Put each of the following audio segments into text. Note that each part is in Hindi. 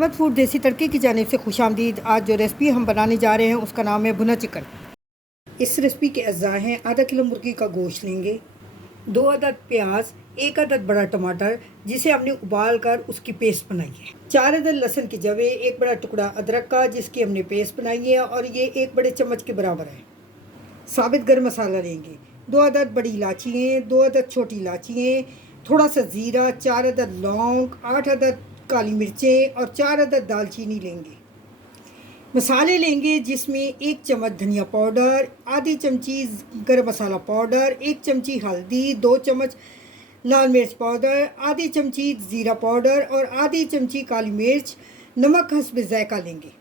अहमद फूड देसी तड़के की जानिब से खुशामदीद। आज जो रेसिपी हम बनाने जा रहे हैं उसका नाम है भुना चिकन। इस रेसिपी के अज्जा हैं आधा किलो मुर्गी का गोश्त लेंगे, 2 अदद प्याज, 1 अदद बड़ा टमाटर जिसे हमने उबाल कर उसकी पेस्ट बनाई है, 4 अदद लहसुन के जवे, 1 बड़ा टुकड़ा अदरक का जिसकी हमने पेस्ट बनाई है और ये 1 बड़े चम्मच के बराबर है। साबित गर्म मसाला लेंगे, 2 अदद बड़ी इलायचियाँ, 2 अदद छोटी इलायचियाँ, थोड़ा सा ज़ीरा, 4 अदद लौंग, 8 अदद काली मिर्चें और 4 अदद दालचीनी लेंगे। मसाले लेंगे जिसमें 1 चम्मच धनिया पाउडर, आधी चमची गरम मसाला पाउडर, 1 चमची हल्दी, 2 चम्मच लाल मिर्च पाउडर, आधी चमची ज़ीरा पाउडर और आधी चमची काली मिर्च, नमक हस्ब ज़ायका लेंगे।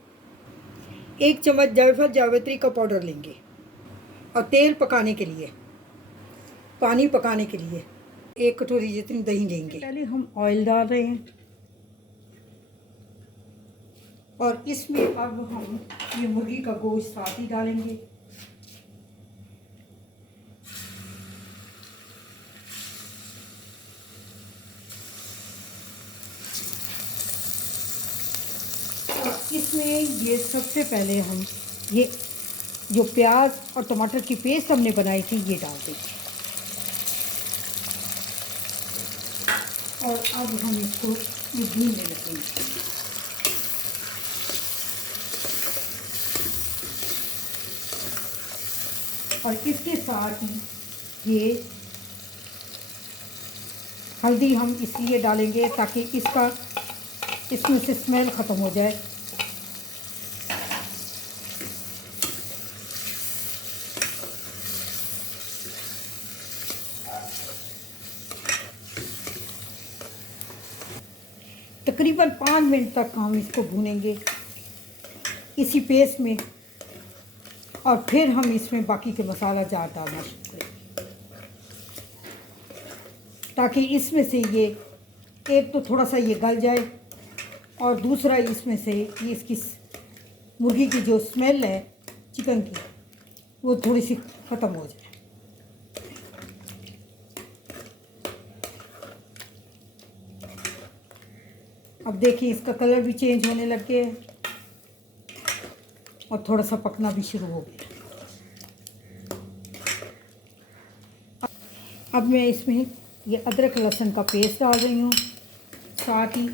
1 चम्मच जायफल जावित्री का पाउडर लेंगे और तेल पकाने के लिए, पानी पकाने के लिए 1 कटोरी जितनी दही लेंगे। पहले हम ऑयल डाल रहे हैं और इसमें अब हम ये मुर्गी का गोश्त साथ ही डालेंगे। और इसमें ये सबसे पहले हम ये जो प्याज और टमाटर की पेस्ट हमने बनाई थी ये डाल देंगे और अब हम इसको ये भूनने लगेंगे। और इसके साथ ही ये हल्दी हम इसलिए डालेंगे ताकि इसमें से स्मेल ख़त्म हो जाए। तकरीबन 5 मिनट तक हम इसको भूनेंगे इसी पेस्ट में और फिर हम इसमें बाकी के मसाला जार डालना शुरू करें ताकि इसमें से ये एक तो थोड़ा सा ये गल जाए और दूसरा इसमें से ये इसकी मुर्गी की जो स्मेल है चिकन की वो थोड़ी सी ख़त्म हो जाए। अब देखिए इसका कलर भी चेंज होने लग गया है और थोड़ा सा पकना भी शुरू हो गया। अब मैं इसमें ये अदरक लहसुन का पेस्ट डाल रही हूँ, साथ ही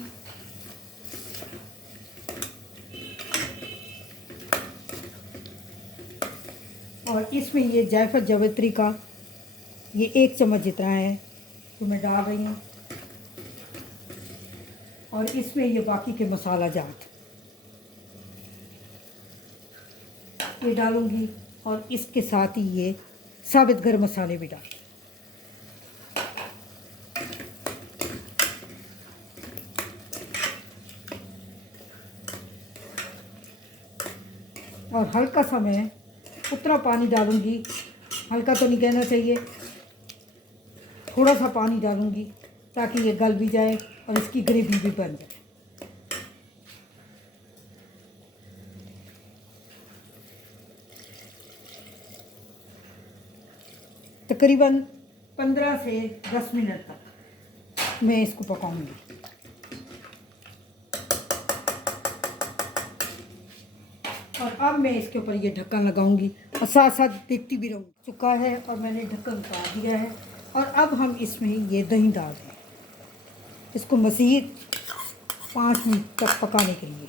और इसमें ये जायफल जावित्री का ये 1 चम्मच जितना है तो मैं डाल रही हूँ और इसमें ये बाकी के मसाला जात ये डालूँगी और इसके साथ ही ये साबित गर्म मसाले भी डाल और हल्का सा मैं उतना पानी डालूँगी, हल्का तो नहीं कहना चाहिए, थोड़ा सा पानी डालूँगी ताकि ये गल भी जाए और इसकी ग्रेवी भी बन जाए। तकरीबन 15 से 10 मिनट तक मैं इसको पकाऊंगी। और अब मैं इसके ऊपर ये ढक्कन लगाऊंगी और साथ साथ देखती भी रहूँगी। चुका है और मैंने ढक्कन उतार दिया है और अब हम इसमें ये दही डाल दें, इसको मज़ीद 5 मिनट तक पकाने के लिए।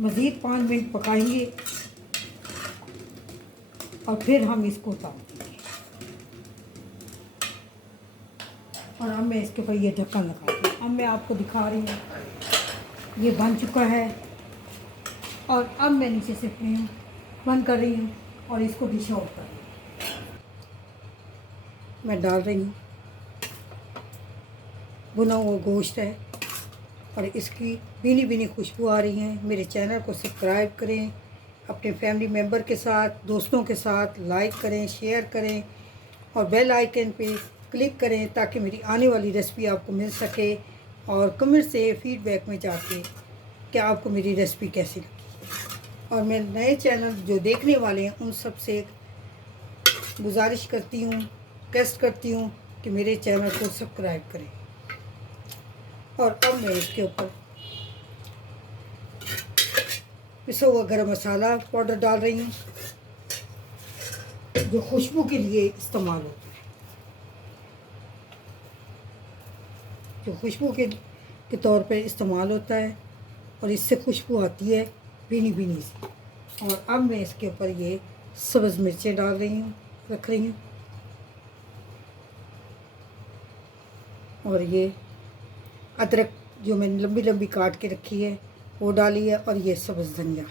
मज़ीद 5 मिनट पकाएंगे और फिर हम इसको उतार देंगे। और अब मैं इसके ऊपर ये ढक्कन लगा दूँ। अब मैं आपको दिखा रही हूँ ये बन चुका है और अब मैं नीचे से फ्लेम बंद कर रही हूँ और इसको डिश आउट कर रही हूँ। मैं डाल रही हूँ, भुना हुआ गोश्त है और इसकी भीनी भीनी खुशबू आ रही है। मेरे चैनल को सब्सक्राइब करें, अपने फैमिली मेम्बर के साथ, दोस्तों के साथ लाइक करें, शेयर करें और बेल आइकन पे क्लिक करें ताकि मेरी आने वाली रेसिपी आपको मिल सके। और कमेंट से फीडबैक में जाके कि आपको मेरी रेसिपी कैसी लगी। और मैं नए चैनल जो देखने वाले हैं उन सब से गुजारिश करती हूँ, रिक्वेस्ट करती हूँ कि मेरे चैनल को सब्सक्राइब करें। और अब मैं इसके ऊपर पिसा हुआ गरम मसाला पाउडर डाल रही हूँ जो खुशबू के लिए इस्तेमाल होता है, जो खुशबू के तौर पे इस्तेमाल होता है और इससे खुशबू आती है भीनी भीनी सी। और अब मैं इसके ऊपर ये सब्ज़ मिर्चें डाल रही हूँ, रख रही हूँ, और ये अदरक जो मैंने लंबी लंबी काट के रखी है वो डाली है, और ये सब्ज़ धनिया।